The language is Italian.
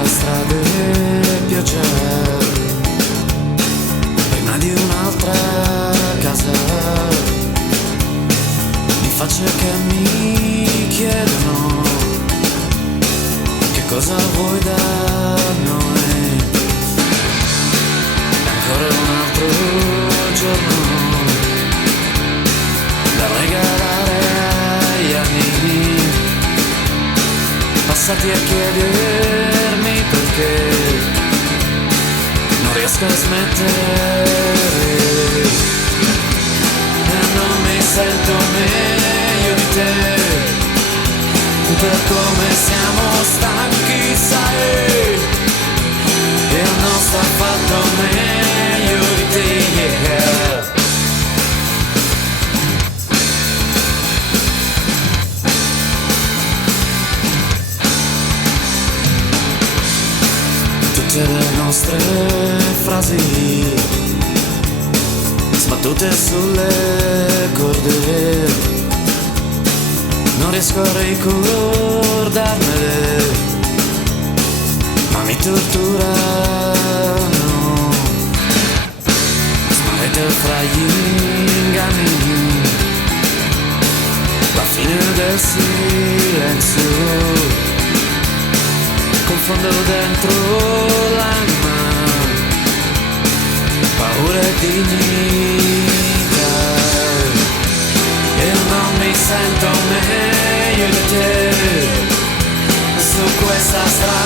tra strade e pioggia, prima di un'altra casa, di facce che mi chiedono che cosa vuoi da noi. E ancora un altro giorno da regalare agli anni passati a chiedermi perché non riesco a smettere e non mi sento meglio di te per come siamo stanchi, sai, e non sta affatto meglio di te, yeah. Tutte le nostre frasi sbattute sulle corde, non riesco a ricordarmele, ma mi torturano. Smarrite fra gli inganni, la fine del silenzio, confondo dentro l'anima, paura e dignità, e non mi sento meglio di te su questa strada.